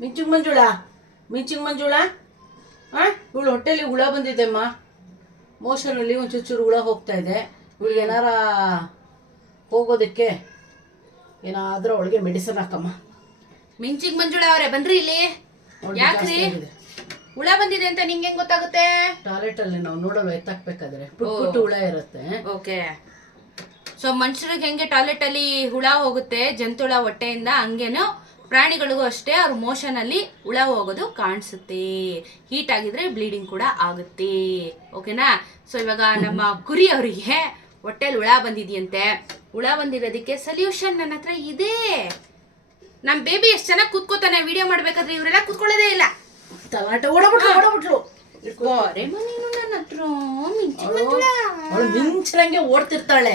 ಮಿಂಚಿಂಗ್ ಮಂಜುಳ? ಮಿಂಚಿಂಗ್ ಮಂಜುಳ? ಹಾಂ ಇವಳು ಹೊಟ್ಟೆಲಿ ಹುಳ ಬಂದಿದೆ ಅಮ್ಮ. ಮೋಷನಲ್ಲಿ ಒಂದು ಚೂರು ಹುಳ ಹೋಗ್ತಾ ಇದೆ. ಇವಳಿಗೆ ಏನಾರ ಹೋಗೋದಕ್ಕೆ ಏನಾದರೂ ಅವಳಿಗೆ ಮೆಡಿಸನ್ ಹಾಕಮ್ಮ. ಮಿಂಚಿಂಗ್ ಮಂಜುಳ ಅವರೇ ಬನ್ರಿ ಇಲ್ಲಿ. ಯಾಕ್ರಿ? ಹುಳ ಬಂದಿದೆ ಅಂತ ನಿಂಗೆ ಹೆಂಗ್ ಗೊತ್ತಾಗುತ್ತೆ? ಟಾಯ್ಲೆಟಲ್ಲಿ ನಾವು ನೋಡೋಣ ಎತ್ತಾಕ್ಬೇಕಾದ್ರೆ ಪುಟ್ ಹುಳ ಇರುತ್ತೆ. ಓಕೆ. ಸೊ ಮನುಷ್ಯರಿಗೆ ಹೆಂಗೆ ಟಾಯ್ಲೆಟ್ ಅಲ್ಲಿ ಹುಳ ಹೋಗುತ್ತೆ ಜಂತುಳ ಹೊಟ್ಟೆಯಿಂದ ಹಂಗೇನು ಪ್ರಾಣಿಗಳಿಗೂ ಅಷ್ಟೇ ಅವ್ರ ಮೋಷನಲ್ಲಿ ಹುಳ ಹೋಗೋದು ಕಾಣಿಸುತ್ತೆ. ಹೀಟ್ ಆಗಿದ್ರೆ ಬ್ಲೀಡಿಂಗ್ ಕೂಡ ಆಗುತ್ತೆ. ಓಕೆನಾ ಸೊ ಇವಾಗ ನಮ್ಮ ಕುರಿ ಅವರಿಗೆ ಹೊಟ್ಟೆಲಿ ಹುಳ ಬಂದಿದೆಯಂತೆ. ಹುಳ ಬಂದಿರೋದಕ್ಕೆ ಸೊಲ್ಯೂಷನ್ ನನ್ನ ಹತ್ರ ಇದೆ. ನಮ್ಮ ಬೇಬಿ ಎಷ್ಟು ಚೆನ್ನಾಗಿ ಕೂತ್ಕೋತಾನೆ? ವಿಡಿಯೋ ಮಾಡ್ಬೇಕಾದ್ರೆ ಇವರೆಲ್ಲ ಕೂತ್ಕೊಳ್ಳೋದೇ ಇಲ್ಲ. ತಲಾಟೆ ಓಡಬಿಟ್ಲು ಓಡಬಿಟ್ಲು ಬಾರೆ ನೀನು ನನ್ನ ಹತ್ರ ಮಿಂಚಿ ಮಂಜುಳ. ಅವಳು ಮಿಂಚರಂಗೆ ಓಡ್ತಿರ್ತಾಳೆ.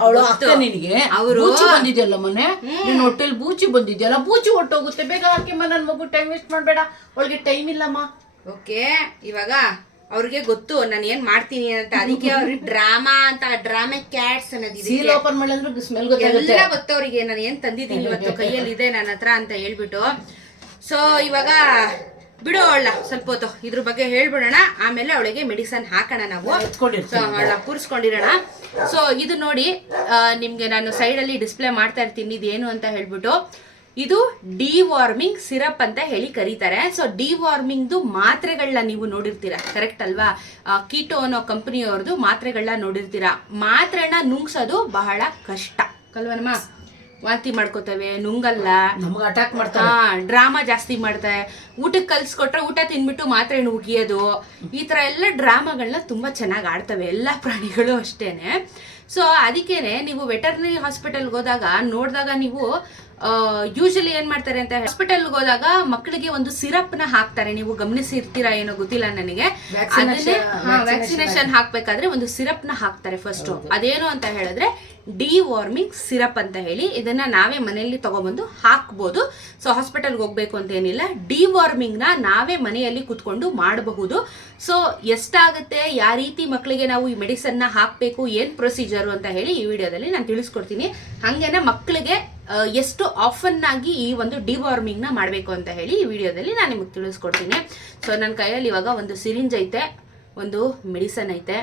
ಅವಳು ಅಕ್ಕ ನಿನಗೆ. ಅವ್ರು- ಬೂಚಿ ಬಂದಿದೆಯಲ್ಲ ಮೊನ್ನೆ? ನಿನ್ನ ಹೊಟ್ಟೆಲಿ ಬೂಚಿ ಬಂದಿದೆಯಲ್ಲ? ಬೂಚಿ ಹೊಟ್ಟೋಗುತ್ತೆ ಬೇಗ ಹಾಕಿಮ್ಮ ನನ್ನ ಮಗು ಟೈಮ್ ವೇಸ್ಟ್ ಮಾಡಬೇಡ. ಅವಳಿಗೆ ಟೈಮ್ ಇಲ್ಲಮ್ಮ. ಓಕೆ ಇವಾಗ ಅವ್ರಿಗೆ ಗೊತ್ತು ನಾನು ಏನ್ ಮಾಡ್ತೀನಿ ಅಂತ. ಅದಕ್ಕೆ ಅವ್ರಿಗೆ ಡ್ರಾಮಾ ಅಂತ ಡ್ರಾಮಾ ಕ್ಯಾಟ್ಸ್ ಅನ್ನೋದಿದೆ ಓಪನ್ ಮಾಡಿದ್ರೆ ಸ್ಮೆಲ್ ಗೊತ್ತಾಗುತ್ತೆ. ಎಲ್ಲ ಗೊತ್ತು ಅವ್ರಿಗೆ. ನಾನು ಏನ್ ತಂದಿದ್ದೀನಿ ಇವತ್ತು ಕೈಯಲ್ಲಿ ಇದೆ ನನ್ನ ಹತ್ರ ಅಂತ ಹೇಳ್ಬಿಟ್ಟು. ಸೊ ಇವಾಗ ಬಿಡು ಅವಳ ಸ್ವಲ್ಪ ಹೊತ್ತು. ಇದ್ರ ಬಗ್ಗೆ ಹೇಳ್ಬಿಡೋಣ. ಆಮೇಲೆ ಅವಳಿಗೆ ಮೆಡಿಸನ್ ಹಾಕೋಣ ನಾವು. ಅವಳ ಕೂರಿಸ್ಕೊಂಡಿರೋಣ. ಸೊ ಇದು ನೋಡಿ ನಿಮಗೆ ನಾನು ಸೈಡಲ್ಲಿ ಡಿಸ್ಪ್ಲೇ ಮಾಡ್ತಾ ಇರ್ತೀನಿ. ಇದೇನು ಅಂತ ಹೇಳ್ಬಿಟ್ಟು. ಇದು ಡಿವಾರ್ಮಿಂಗ್ ಸಿರಪ್ ಅಂತ ಹೇಳಿ ಕರೀತಾರೆ. ಸೊ ಡಿ ವಾರ್ಮಿಂಗ್ದು ಮಾತ್ರೆಗಳನ್ನ ನೀವು ನೋಡಿರ್ತೀರಾ. ಕರೆಕ್ಟ್ ಅಲ್ವಾ? ಕೀಟೋ ಅನ್ನೋ ಕಂಪನಿಯವ್ರದ್ದು ಮಾತ್ರೆಗಳನ್ನ ನೋಡಿರ್ತೀರಾ. ಮಾತ್ರೆನ ನುಂಗ್ಸೋದು ಬಹಳ ಕಷ್ಟ. ಕಲ್ವನಮ್ಮ? ವಾಂತಿ ಮಾಡ್ಕೋತವೆ ನುಂಗಲ್ಲ. ನಮ್ಗೆ ಅಟ್ಯಾಕ್ ಮಾಡ್ತಾರೆ. ಹಾ ಡ್ರಾಮಾ ಜಾಸ್ತಿ ಮಾಡ್ತಾರೆ. ಊಟಕ್ಕೆ ಕಲ್ಸ್ಕೊಟ್ರೆ ಊಟ ತಿನ್ಬಿಟ್ಟು ಮಾತ್ರ ಉಗಿಯೋದು. ಈ ತರ ಎಲ್ಲ ಡ್ರಾಮಾಗಳನ್ನ ತುಂಬಾ ಚೆನ್ನಾಗಿ ಆಡ್ತವೆ ಎಲ್ಲ ಪ್ರಾಣಿಗಳು ಅಷ್ಟೇನೆ. ಸೊ ಅದಕ್ಕೇನೆ ನೀವು ವೆಟರ್ನರಿ ಹಾಸ್ಪಿಟಲ್ಗೆ ಹೋದಾಗ ನೋಡಿದಾಗ ನೀವು ಯೂಶಲಿ ಏನ್ ಮಾಡ್ತಾರೆ ಅಂತ ಹಾಸ್ಪಿಟಲ್ ಹೋದಾಗ ಮಕ್ಕಳಿಗೆ ಒಂದು ಸಿರಪ್ನ ಹಾಕ್ತಾರೆ. ನೀವು ಗಮನಿಸಿರ್ತೀರಾ ಏನೋ ಗೊತ್ತಿಲ್ಲ ನನಗೆ. ಅದನ್ನೇ ವ್ಯಾಕ್ಸಿನೇಷನ್ ಹಾಕ್ಬೇಕಾದ್ರೆ ಒಂದು ಸಿರಪ್ನ ಹಾಕ್ತಾರೆ ಫಸ್ಟ್ ಅದೇನು ಅಂತ ಹೇಳಿದ್ರೆ ಡಿ ವಾರ್ಮಿಂಗ್ ಸಿರಪ್ ಅಂತ ಹೇಳಿ. ಇದನ್ನ ನಾವೇ ಮನೆಯಲ್ಲಿ ತಗೊಬಂದು ಹಾಕ್ಬೋದು. ಸೊ ಹಾಸ್ಪಿಟಲ್ಗೆ ಹೋಗ್ಬೇಕು ಅಂತ ಏನಿಲ್ಲ. ಡಿ ವಾರ್ಮಿಂಗ್ನ ನಾವೇ ಮನೆಯಲ್ಲಿ ಕುತ್ಕೊಂಡು ಮಾಡಬಹುದು. ಸೊ ಎಷ್ಟಾಗುತ್ತೆ ಯಾವ ರೀತಿ ಮಕ್ಕಳಿಗೆ ನಾವು ಈ ಮೆಡಿಸನ್ನ ಹಾಕಬೇಕು ಏನ್ ಪ್ರೊಸೀಜರ್ ಅಂತ ಹೇಳಿ ಈ ವಿಡಿಯೋದಲ್ಲಿ ನಾನು ತಿಳಿಸ್ಕೊಡ್ತೀನಿ. ಹಂಗೇನೆ ಮಕ್ಕಳಿಗೆ ಎಷ್ಟು ಆಫನ್ ಆಗಿ ಈ ಒಂದು ಡಿವಾರ್ಮಿಂಗ್ನ ನ ಮಾಡಬೇಕು ಅಂತ ಹೇಳಿ ಈ ವಿಡಿಯೋದಲ್ಲಿ ನಾನು ನಿಮಗೆ ತಿಳಿಸ್ಕೊಡ್ತೀನಿ. ಸೊ ನನ್ನ ಕೈಯಲ್ಲಿ ಇವಾಗ ಒಂದು ಸಿರಿಂಜ್ ಐತೆ ಒಂದು ಮೆಡಿಸನ್ ಐತೆ.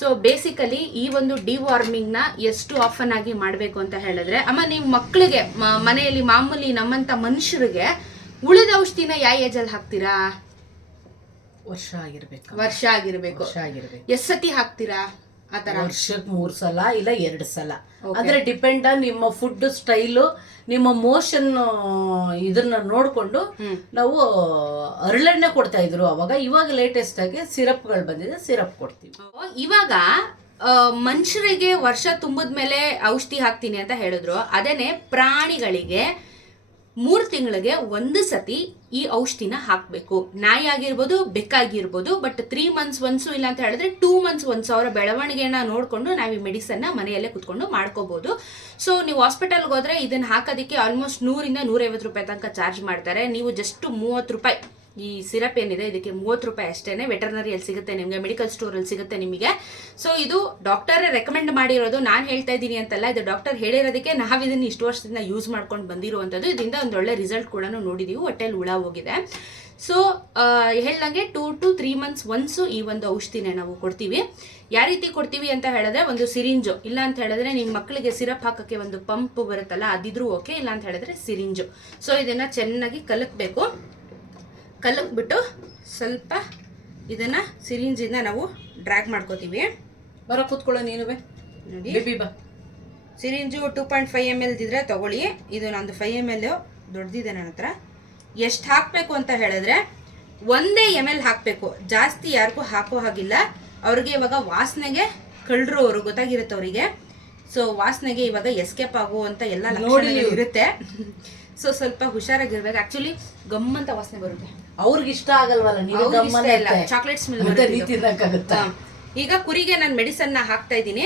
ಸೊ ಬೇಸಿಕಲಿ ಈ ಒಂದು ಡಿವಾರ್ಮಿಂಗ್ನ ನ ಎಷ್ಟು ಆಫನ್ ಆಗಿ ಮಾಡಬೇಕು ಅಂತ ಹೇಳಿದ್ರೆ ಅಮ್ಮ ನಿಮ್ಮ ಮಕ್ಕಳಿಗೆ ಮನೆಯಲ್ಲಿ ಮಾಮೂಲಿ ನಮ್ಮಂತ ಮನುಷ್ಯರಿಗೆ ಉಳಿದ ಔಷಧಿನ ಯಾವ ಏಜಲ್ಲಿ ಹಾಕ್ತೀರಾ? ವರ್ಷ ಆಗಿರ್ಬೇಕು. ವರ್ಷ ಆಗಿರ್ಬೇಕು. ಎಷ್ಟ್ ಸತಿ ಹಾಕ್ತೀರಾ? ವರ್ಷಕ್ಕೆ ಮೂರ್ ಸಲ ಇಲ್ಲ ಎರಡು ಸಲ. ಅಂದ್ರೆ ಡಿಪೆಂಡ್ ನಿಮ್ಮ ಫುಡ್ ಸ್ಟೈಲು ನಿಮ್ಮ ಮೋಷನ್ ಇದನ್ನ ನೋಡ್ಕೊಂಡು ನಾವು ಅರಳೆಣ್ಣೆ ಕೊಡ್ತಾ ಇದ್ರು ಅವಾಗ. ಇವಾಗ ಲೇಟೆಸ್ಟ್ ಆಗಿ ಸಿರಪ್ಗಳು ಬಂದಿದೆ ಸಿರಪ್ ಕೊಡ್ತೀವಿ. ಇವಾಗ ಮನುಷ್ಯರಿಗೆ ವರ್ಷ ತುಂಬಿದ ಮೇಲೆ ಔಷಧಿ ಹಾಕ್ತೀನಿ ಅಂತ ಹೇಳಿದ್ರು. ಅದೇನೆ ಪ್ರಾಣಿಗಳಿಗೆ ಮೂರು ತಿಂಗಳಿಗೆ ಒಂದು ಸತಿ ಈ ಔಷಧಿನ ಹಾಕಬೇಕು. ನಾಯಿ ಆಗಿರ್ಬೋದು, ಬೆಕ್ಕಾಗಿರ್ಬೋದು ಬಟ್ ತ್ರೀ ಮಂತ್ಸ್ ಒನ್ಸು ಇಲ್ಲ ಅಂತ ಹೇಳಿದ್ರೆ ಟೂ ಮಂತ್ಸ್ ಒನ್ಸ್ ಅವರ ಬೆಳವಣಿಗೆನ ನೋಡಿಕೊಂಡು ನಾವು ಈ ಮೆಡಿಸನ್ನ ಮನೆಯಲ್ಲೇ ಕುತ್ಕೊಂಡು ಮಾಡ್ಕೋಬಹುದು ಸೊ ನೀವು ಹಾಸ್ಪಿಟಲ್ಗೆ ಹೋದ್ರೆ ಇದನ್ನ ಹಾಕೋದಕ್ಕೆ ಆಲ್ಮೋಸ್ಟ್ ನೂರಿಂದ ನೂರೈವತ್ತು ರೂಪಾಯಿ ತನಕ ಚಾರ್ಜ್ ಮಾಡ್ತಾರೆ. ನೀವು ಜಸ್ಟ್ ಮೂವತ್ತು ರೂಪಾಯಿ ಈ ಸಿರಪ್ ಏನಿದೆ, ಇದಕ್ಕೆ ಮೂವತ್ತು ರೂಪಾಯಿ ಅಷ್ಟೇ ವೆಟರ್ನರಿಯಲ್ಲಿ ಸಿಗುತ್ತೆ, ನಿಮಗೆ ಮೆಡಿಕಲ್ ಸ್ಟೋರಲ್ಲಿ ಸಿಗುತ್ತೆ ನಿಮಗೆ. ಸೊ ಇದು ಡಾಕ್ಟರೇ ರೆಕಮೆಂಡ್ ಮಾಡಿರೋದು, ನಾನು ಹೇಳ್ತಾ ಇದ್ದೀನಿ ಅಂತಲ್ಲ, ಇದು ಡಾಕ್ಟರ್ ಹೇಳಿರೋದಕ್ಕೆ ನಾವು ಇದನ್ನು ಇಷ್ಟು ವರ್ಷದಿಂದ ಯೂಸ್ ಮಾಡ್ಕೊಂಡು ಬಂದಿರುವಂಥದ್ದು. ಇದರಿಂದ ಒಂದು ಒಳ್ಳೆ ರಿಸಲ್ಟ್ ಕೂಡ ನೋಡಿದ್ದೀವಿ ಹೊಟ್ಟೆಲಿ ಹುಳ ಹೋಗಿದೆ. ಸೊ ಹೇಳ್ದಂಗೆ two to three months once ಈ ಒಂದು ಔಷಧಿನೇ ನಾವು ಕೊಡ್ತೀವಿ. ಯಾವ ರೀತಿ ಕೊಡ್ತೀವಿ ಅಂತ ಹೇಳಿದ್ರೆ, ಒಂದು ಸಿರಿಂಜು. ಇಲ್ಲ ಅಂತ ಹೇಳಿದ್ರೆ ನಿಮ್ಮ ಮಕ್ಕಳಿಗೆ ಸಿರಪ್ ಹಾಕೋಕ್ಕೆ ಒಂದು ಪಂಪ್ ಬರುತ್ತಲ್ಲ, ಅದಿದ್ರೂ ಓಕೆ ಇಲ್ಲ ಅಂತ ಹೇಳಿದ್ರೆ, ಸಿರಿಂಜು. ಸೊ ಇದನ್ನು ಚೆನ್ನಾಗಿ ಕಲಕಬೇಕು. ಕಲಕ್ಬಿಟ್ಟು ಸ್ವಲ್ಪ ಇದನ್ನ ಸಿರಿಂಜಿಂದ ನಾವು ಡ್ರ್ಯಾಗ್ ಮಾಡ್ಕೋತೀವಿ. ಬರೋ ಕೂತ್ಕೊಳ್ಳೋ ನೀನು ನೋಡಿ. ಬೇಬಿ ಬಾ. Syringe two point five M ಎಲ್ದಿದ್ರೆ ತಗೊಳ್ಳಿ. ಇದು ನಂದು ಫೈವ್ ಎಂ ಎಲ್ ದೊಡ್ಡದಿದೆ ನನ್ನ ಹತ್ರ. ಎಷ್ಟು ಹಾಕಬೇಕು ಅಂತ ಹೇಳಿದ್ರೆ ಒಂದೇ ಎಂ ಎಲ್ ಹಾಕಬೇಕು. ಜಾಸ್ತಿ ಯಾರಿಗೂ ಹಾಕೋ ಹಾಗಿಲ್ಲ. ಅವ್ರಿಗೆ ಇವಾಗ ವಾಸನೆಗೆ ಕಳ್ಳರು ಅವರು ಗೊತ್ತಾಗಿರುತ್ತೆ ಅವರಿಗೆ. ಸೊ ವಾಸನೆಗೆ ಇವಾಗ ಎಸ್ಕೇಪ್ ಆಗುವಂತ ಎಲ್ಲ ಲಕ್ಷಣಗಳು ಇರುತ್ತೆ. ಸೊ ಸ್ವಲ್ಪ ಹುಷಾರಾಗಿರ್ಬೇಕು. ಆಕ್ಚುಲಿ ಗಮ್ಮಂತ ವಾಸನೆ ಬರುತ್ತೆ. ಅವ್ರಿಗೆ ಇಷ್ಟ ಆಗಲ್ವಲ್ಲ ನೀವು ಅವ್ರಿಗೆ ಇಷ್ಟ ಇಲ್ಲ. ಚಾಕ್ಲೇಟ್ ಸ್ಮೆಲ್ ಮತ್ತೆ ಈಗ ಕುರಿಗೆ ನಾನು ಮೆಡಿಸನ್ನ ಹಾಕ್ತಾ ಇದ್ದೀನಿ.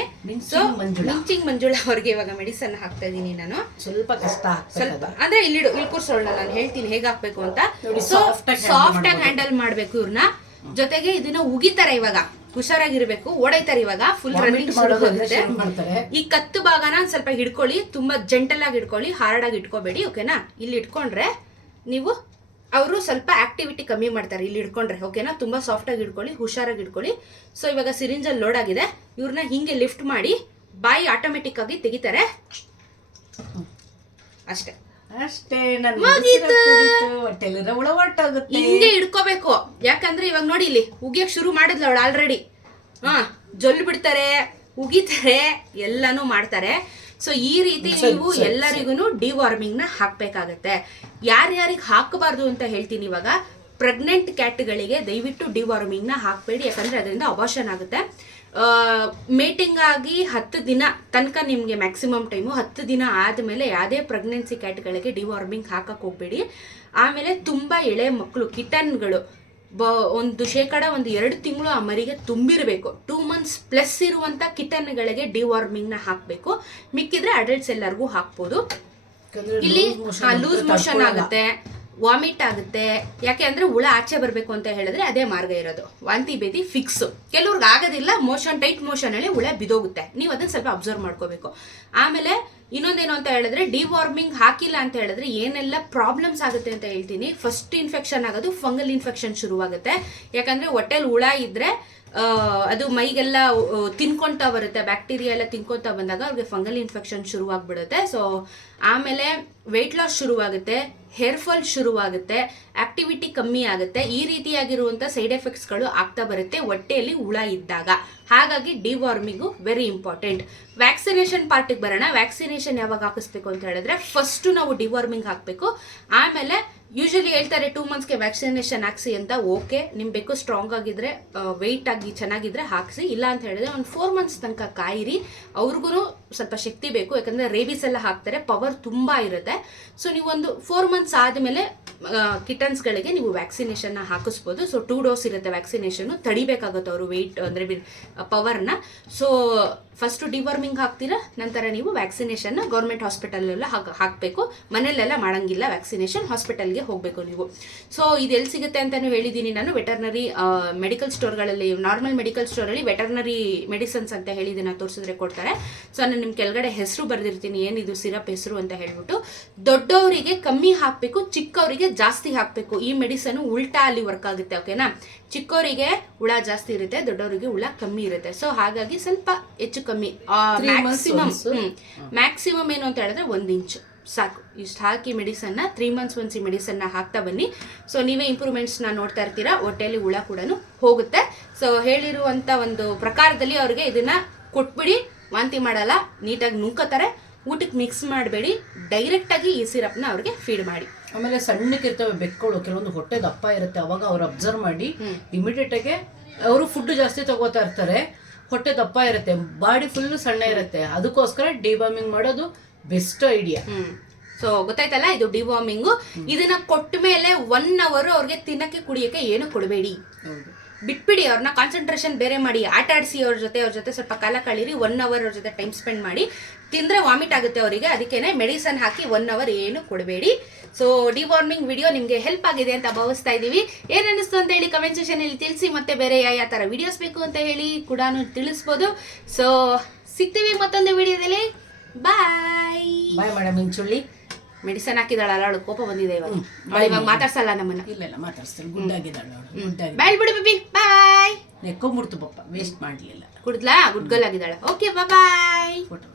ಸೊ ಮಿಂಚಿಂಗ್ ಮಂಜುಳ ಅವ್ರಿಗೆ ಇವಾಗ ಮೆಡಿಸನ್ ಹಾಕ್ತಾ ಇದ್ದೀನಿ ನಾನು. ಸ್ವಲ್ಪ ಕಷ್ಟ ಸ್ವಲ್ಪ ಅಂದ್ರೆ ಇಲ್ಲಿಡು ಇಲ್ಲಿ ಕೂರ್ಸೋಣ ನಾನು ಹೇಳ್ತೀನಿ ಹೇಗೆ ಹಾಕ್ಬೇಕು ಅಂತ. ಸೊ ಸಾಫ್ಟ್ ಆಗಿ ಹ್ಯಾಂಡಲ್ ಮಾಡ್ಬೇಕು ಇವ್ರನ್ನ ಜೊತೆಗೆ ಇದನ್ನ ಉಗಿತಾರೆ ಇವಾಗ. ಹುಷಾರಾಗಿರ್ಬೇಕು ಓಡೈತಾರೆ ಇವಾಗ ಫುಲ್ ರನ್ನಿಂಗ್ ಈ ಕತ್ತು ಭಾಗನ ಸ್ವಲ್ಪ ಹಿಡ್ಕೊಳ್ಳಿ ತುಂಬಾ ಜೆಂಟಲ್ ಆಗಿ ಹಿಡ್ಕೊಳ್ಳಿ ಹಾರ್ಡ್ ಆಗಿ ಇಟ್ಕೋಬೇಡಿ ಓಕೆನಾ ಇಲ್ಲಿ ಇಟ್ಕೊಂಡ್ರೆ ನೀವು ಅವರು ಸ್ವಲ್ಪ ಆಕ್ಟಿವಿಟಿ ಕಮ್ಮಿ ಮಾಡ್ತಾರೆ ಇಲ್ಲಿ ಹಿಡ್ಕೊಂಡ್ರೆ ಓಕೆನಾ ತುಂಬ ಸಾಫ್ಟಾಗಿ ಹಿಡ್ಕೊಳ್ಳಿ ಹುಷಾರಾಗಿ ಹಿಡ್ಕೊಳ್ಳಿ. ಸೊ ಇವಾಗ ಸಿರಿಂಜಲ್ಲಿ ಲೋಡ್ ಆಗಿದೆ. ಇವ್ರನ್ನ ಹಿಂಗೆ ಲಿಫ್ಟ್ ಮಾಡಿ ಬಾಯಿ ಆಟೋಮೆಟಿಕ್ ಆಗಿ ತೆಗಿತಾರೆ. ಅಷ್ಟೇ. ಅಷ್ಟೇ ಹಿಂಗೆ ಹಿಡ್ಕೋಬೇಕು. ಯಾಕಂದ್ರೆ ಇವಾಗ ನೋಡಿ ಇಲ್ಲಿ ಉಗಿಯಕ್ ಶುರು ಮಾಡಿದ್ಲ ಅವಳು ಆಲ್ರೆಡಿ ಹಾ ಜೊಲ್ಲು ಬಿಡ್ತಾರೆ ಉಗಿತಾರೆ ಎಲ್ಲಾನು ಮಾಡ್ತಾರೆ. ಸೊ ಈ ರೀತಿ ನೀವು ಎಲ್ಲರಿಗೂ ಡಿವಾರ್ಮಿಂಗ್ನ ಹಾಕ್ಬೇಕಾಗತ್ತೆ. ಯಾರ್ಯಾರಿಗೆ ಹಾಕಬಾರ್ದು ಅಂತ ಹೇಳ್ತೀನಿ ಇವಾಗ ಪ್ರೆಗ್ನೆಂಟ್ ಕ್ಯಾಟ್ಗಳಿಗೆ ದಯವಿಟ್ಟು ಡಿವಾರ್ಮಿಂಗ್ನ ಹಾಕಬೇಡಿ ಯಾಕಂದ್ರೆ ಅದರಿಂದ ಅಬಾಷನ್ ಆಗುತ್ತೆ. ಮೇಟಿಂಗ್ ಆಗಿ ಹತ್ತು ದಿನ ತನಕ ನಿಮಗೆ ಮ್ಯಾಕ್ಸಿಮಮ್ ಟೈಮು ಹತ್ತು ದಿನ ಆದಮೇಲೆ ಯಾವುದೇ ಪ್ರೆಗ್ನೆನ್ಸಿ ಕ್ಯಾಟ್ಗಳಿಗೆ ಡಿವಾರ್ಮಿಂಗ್ ಹಾಕಕ್ಕೆ ಹೋಗ್ಬೇಡಿ. ಆಮೇಲೆ ತುಂಬ ಎಳೆ ಮಕ್ಕಳು ಕಿಟನ್ಗಳು ಬ ಒಂದು ಶೇಕಡ ಒಂದು ಎರಡು ತಿಂಗಳು ಆ ಮರಿಗೆ ತುಂಬಿರಬೇಕು. ಟೂ ಮಂತ್ಸ್ ಪ್ಲಸ್ ಇರುವಂಥ ಕಿಟನ್ಗಳಿಗೆ ಡಿವಾರ್ಮಿಂಗ್ನ ಹಾಕಬೇಕು. ಮಿಕ್ಕಿದ್ರೆ ಅಡಲ್ಟ್ಸ್ ಎಲ್ಲರಿಗೂ ಹಾಕ್ಬೋದು. ಇಲ್ಲಿ ಲೂಸ್ ಮೋಷನ್ ಆಗುತ್ತೆ. ವಾಮಿಟ್ ಆಗುತ್ತೆ. ಯಾಕೆ ಅಂದರೆ ಹುಳ ಆಚೆ ಬರಬೇಕು ಅಂತ ಹೇಳಿದ್ರೆ ಅದೇ ಮಾರ್ಗ ಇರೋದು. ವಾಂತಿ ಬೇದಿ ಫಿಕ್ಸ್ ಕೆಲವ್ರಿಗೆ ಆಗೋದಿಲ್ಲ ಮೋಷನ್ ಟೈಟ್ ಮೋಷನ್ ಅಲ್ಲಿ ಹುಳ ಬಿದೋಗುತ್ತೆ. ನೀವು ಅದನ್ನ ಸ್ವಲ್ಪ ಅಬ್ಸರ್ವ್ ಮಾಡ್ಕೋಬೇಕು. ಆಮೇಲೆ ಇನ್ನೊಂದೇನು ಅಂತ ಹೇಳಿದ್ರೆ ಡಿವಾರ್ಮಿಂಗ್ ಹಾಕಿಲ್ಲ ಅಂತ ಹೇಳಿದ್ರೆ ಏನೆಲ್ಲ ಪ್ರಾಬ್ಲಮ್ಸ್ ಆಗುತ್ತೆ ಅಂತ ಹೇಳ್ತೀನಿ. ಫಸ್ಟ್ ಇನ್ಫೆಕ್ಷನ್ ಆಗೋದು ಫಂಗಲ್ ಇನ್ಫೆಕ್ಷನ್ ಶುರುವಾಗುತ್ತೆ. ಯಾಕಂದ್ರೆ ಹೊಟ್ಟೆಲ್ ಹುಳ ಇದ್ರೆ ಆ, ಅದು ಮೈಗೆಲ್ಲ ತಿನ್ಕೊತಾ ಬರುತ್ತೆ, ಬ್ಯಾಕ್ಟೀರಿಯಾ ಎಲ್ಲ ತಿನ್ಕೊತಾ ಬಂದಾಗ ಅವ್ರಿಗೆ ಫಂಗಲ್ ಇನ್ಫೆಕ್ಷನ್ ಶುರುವಾಗ್ಬಿಡುತ್ತೆ. ಸೊ ಆಮೇಲೆ ವೆಯ್ಟ್ ಲಾಸ್ ಶುರುವಾಗುತ್ತೆ ಹೇರ್ ಫಾಲ್ ಶುರುವಾಗುತ್ತೆ ಆಕ್ಟಿವಿಟಿ ಕಮ್ಮಿ ಆಗುತ್ತೆ, ಈ ರೀತಿಯಾಗಿರುವಂಥ ಸೈಡ್ ಎಫೆಕ್ಟ್ಸ್ಗಳು ಆಗ್ತಾ ಬರುತ್ತೆ ಹೊಟ್ಟೆಯಲ್ಲಿ ಹುಳ ಇದ್ದಾಗ. ಹಾಗಾಗಿ ಡಿವಾರ್ಮಿಂಗು ವೆರಿ ಇಂಪಾರ್ಟೆಂಟ್ ವ್ಯಾಕ್ಸಿನೇಷನ್ ಪಾರ್ಟಿಗೆ ಬರೋಣ. ವ್ಯಾಕ್ಸಿನೇಷನ್ ಯಾವಾಗ ಹಾಕಿಸ್ಬೇಕು ಅಂತ ಹೇಳಿದ್ರೆ ಫಸ್ಟ್ ನಾವು ಡಿವಾರ್ಮಿಂಗ್ ಹಾಕಬೇಕು. ಆಮೇಲೆ ಯೂಶಲಿ ಹೇಳ್ತಾರೆ ಟೂ ಮಂತ್ಸ್ಗೆ ವ್ಯಾಕ್ಸಿನೇಷನ್ ಹಾಕ್ಸಿ ಅಂತ ಓಕೆ ನಿಮ್ಮ ಬೆಕ್ಕು ಸ್ಟ್ರಾಂಗ್ ಆಗಿದ್ರೆ ವೆಯ್ಟ್ ಆಗಿ ಚೆನ್ನಾಗಿದ್ರೆ ಹಾಕ್ಸಿ, ಇಲ್ಲ ಅಂತ ಹೇಳಿದ್ರೆ ಒಂದು ಫೋರ್ ಮಂತ್ಸ್ ತನಕ ಕಾಯಿರಿ. ಅವ್ರಿಗೂ ಸ್ವಲ್ಪ ಶಕ್ತಿ ಬೇಕು, ಯಾಕಂದ್ರೆ ರೇಬಿಸ್ ಎಲ್ಲ ಹಾಕ್ತಾರೆ ಪವರ್ ತುಂಬಾ ಇರುತ್ತೆ. ಸೊ ನೀವು ಒಂದು ಫೋರ್ ಮಂತ್ಸ್ ಆದಮೇಲೆ ಕಿಟನ್ಸ್ಗಳಿಗೆ ನೀವು ವ್ಯಾಕ್ಸಿನೇಷನ್ ಹಾಕಿಸ್ಬೋದು. ಸೊ ಟೂ ಡೋಸ್ ಇರುತ್ತೆ ವ್ಯಾಕ್ಸಿನೇಷನ್ ತಡಿಬೇಕಾಗುತ್ತೆ ಅವರು ವೆಯ್ಟ್ ಅಂದರೆ ಪವರ್ನ ಸೊ ಫಸ್ಟ್ ಡಿವರ್ಮಿಂಗ್ ಹಾಕ್ತೀರಾ? ನಂತರ ನೀವು ವ್ಯಾಕ್ಸಿನೇಷನ್ ಗೌರ್ಮೆಂಟ್ ಹಾಸ್ಪಿಟಲೆಲ್ಲ ಹಾಕ್, ಹಾಕಬೇಕು. ಮನೆಯಲ್ಲೆಲ್ಲ ಮಾಡಂಗಿಲ್ಲ ವ್ಯಾಕ್ಸಿನೇಷನ್ ಹಾಸ್ಪಿಟಲ್ಗೆ ಹೋಗಬೇಕು ನೀವು. ಸೊ ಇದು ಎಲ್ಲಿ ಸಿಗುತ್ತೆ ಅಂತಲೂ ಹೇಳಿದ್ದೀನಿ ನಾನು. ವೆಟರ್ನರಿ ಮೆಡಿಕಲ್ ಸ್ಟೋರ್ಗಳಲ್ಲಿ ನಾರ್ಮಲ್ ಮೆಡಿಕಲ್ ಸ್ಟೋರಲ್ಲಿ ವೆಟರ್ನರಿ ಮೆಡಿಸನ್ಸ್ ಅಂತ ಹೇಳಿದ್ದೀನಿ ತೋರಿಸಿದ್ರೆ ಕೊಡ್ತಾರೆ. ಸೊ ನಾನು ನಿಮ್ಮ ಕೆಳಗಡೆ ಹೆಸರು ಬರೆದಿರ್ತೀನಿ. ಏನಿದು ಸಿರಪ್ ಹೆಸರು ಅಂತ ಹೇಳ್ಬಿಟ್ಟು. ದೊಡ್ಡವರಿಗೆ ಕಮ್ಮಿ ಹಾಕಬೇಕು ಚಿಕ್ಕವರಿಗೆ ಜಾಸ್ತಿ ಹಾಕಬೇಕು. ಈ ಮೆಡಿಸನ್ ಉಲ್ಟಾ ಅಲ್ಲಿ ವರ್ಕ್ ಆಗುತ್ತೆ ಓಕೆನಾ ಚಿಕ್ಕವರಿಗೆ ಹುಳ ಜಾಸ್ತಿ ಇರುತ್ತೆ ದೊಡ್ಡವರಿಗೆ ಹುಳ ಕಮ್ಮಿ ಇರುತ್ತೆ. ಸೊ ಹಾಗಾಗಿ ಸ್ವಲ್ಪ ಹೆಚ್ಚು ಕಮ್ಮಿ ಮ್ಯಾಕ್ಸಿಮಮ್ ಮ್ಯಾಕ್ಸಿಮಮ್ ಏನು ಅಂತ ಹೇಳಿದ್ರೆ ಒಂದು ಇಂಚು ಸಾಕು. ಇಷ್ಟು ಹಾಕಿ ಮೆಡಿಸನ್ನ ತ್ರೀ ಮಂತ್ಸ್ ಒನ್ಸ್ ಈ ಮೆಡಿಸನ್ನ ಹಾಕ್ತಾ ಬನ್ನಿ. ಸೊ ನೀವೇ ಇಂಪ್ರೂವ್ಮೆಂಟ್ಸ್ನ ನೋಡ್ತಾ ಇರ್ತೀರಾ? ಹೊಟ್ಟೆಯಲ್ಲಿ ಹುಳ ಕೂಡ ಹೋಗುತ್ತೆ. ಸೊ ಹೇಳಿರುವಂಥ ಒಂದು ಪ್ರಕಾರದಲ್ಲಿ ಅವ್ರಿಗೆ ಇದನ್ನ ಕೊಟ್ಬಿಡಿ. ವಾಂತಿ ಮಾಡಲ್ಲ ನೀಟಾಗಿ ನುಂಕೋತಾರೆ ಊಟಕ್ಕೆ ಮಿಕ್ಸ್ ಮಾಡಬೇಡಿ. ಡೈರೆಕ್ಟಾಗಿ ಈ ಸಿರಪ್ನ ಅವ್ರಿಗೆ ಫೀಡ್ ಮಾಡಿ. ಆಮೇಲೆ ಸಣ್ಣಕ್ಕಿರ್ತವೆ ಬೆಕ್ಕಳು ಕೆಲವೊಂದು ಹೊಟ್ಟೆ ದಪ್ಪ ಇರುತ್ತೆ. ಅವಾಗ ಅವ್ರು ಅಬ್ಸರ್ವ್ ಮಾಡಿ ಇಮಿಡಿಯೇಟ್ ಆಗಿ ಅವರು ಫುಡ್ ಜಾಸ್ತಿ ತಗೋತಾ ಇರ್ತಾರೆ. ಹೊಟ್ಟೆ ದಪ್ಪ ಇರುತ್ತೆ. ಬಾಡಿ ಫುಲ್ ಸಣ್ಣ ಇರುತ್ತೆ. ಅದಕ್ಕೋಸ್ಕರ ಡಿಬಾಮಿಂಗ್ ಮಾಡೋದು ಬೆಸ್ಟ್ ಐಡಿಯಾ. ಸೊ ಗೊತ್ತಾಯ್ತಲ್ಲ? ಇದು ಡಿವಾರ್ಮಿಂಗು ಇದನ್ನ ಕೊಟ್ಟ ಮೇಲೆ ಒನ್ ಅವರ್ ಅವ್ರಿಗೆ ತಿನ್ನಕ್ಕೆ ಕುಡಿಯಕ್ಕೆ ಏನು ಕೊಡಬೇಡಿ. ಬಿಟ್ಬಿಡಿ ಅವ್ರನ್ನ ಕಾನ್ಸಂಟ್ರೇಷನ್ ಬೇರೆ ಮಾಡಿ ಆಟ ಆಡಿಸಿ ಅವ್ರ ಜೊತೆ ಅವ್ರ ಜೊತೆ ಸ್ವಲ್ಪ ಕಾಲ ಕಳೀರಿ ಒನ್ ಅವರ್ ಅವ್ರ ಜೊತೆ ಟೈಮ್ ಸ್ಪೆಂಡ್ ಮಾಡಿ. ತಿಂದ್ರೆ ವಾಮಿಟ್ ಆಗುತ್ತೆ ಅವರಿಗೆ ಅದಕ್ಕೇನೆ ಮೆಡಿಸನ್ ಹಾಕಿ ಒನ್ ಅವರ್ ಏನು ಕೊಡಬೇಡಿ. ಸೊ ಡಿವಾರ್ಮಿಂಗ್ ವಿಡಿಯೋ ನಿಮಗೆ ಹೆಲ್ಪ್ ಆಗಿದೆ ಅಂತ ಭಾವಿಸ್ತಾ ಇದ್ದೀವಿ ಏನ್ ಅನ್ನಿಸ್ತು ಅಂತ ಹೇಳಿ ಕಮೆಂಟ್ ಸೆಕ್ಷನ್ ಅಲ್ಲಿ ತಿಳಿಸಿ ಮತ್ತೆ ಬೇರೆ ಯಾವ ಯಾವ ಥರ ವಿಡಿಯೋಸ್ ಬೇಕು ಅಂತ ಹೇಳಿ ಕೂಡ ತಿಳಿಸ್ಬೋದು. ಸೊ ಸಿಗ್ತೀವಿ ಮತ್ತೊಂದು ವಿಡಿಯೋದಲ್ಲಿ ಬಾಯ್ ಬಾಯ್ ಮೇಡಮ್ ಇಂಚುಳ್ಳಿ ಮೆಡಿಸನ್ ಹಾಕಿದಾಳಲ್ಲ ಅವಳು ಕೋಪ ಬಂದಿದೆ ಇವಾಗ. ಅವಳು ಇವಾಗ ಮಾತಾಡ್ಸಲ್ಲ ನಮ್ಮನ್ನ. ಇಲ್ಲ ಇಲ್ಲ ಮಾತಾಡ್ಸ್ತಾರೆ. ಗುಡ್ಡಾಗಿದ್ದಾಳೆ ಅವಳು ಗುಡ್ಡಾಗಿ ಬಾಯ್ ಬಿಡು ಬೇಬಿ. ಬಾಯ್ ನೆಕ್ಕೊಂಬಿಡ್ತು ಪಪ್ಪ ವೇಸ್ಟ್ ಮಾಡಲಿಲ್ಲ. ಕುಡ್ದ್ಲಾ? ಗುಡ್ಗಲ್ ಆಗಿದ್ದಾಳೆ ಓಕೆ ಬಾಯ್ ಫೋಟೋ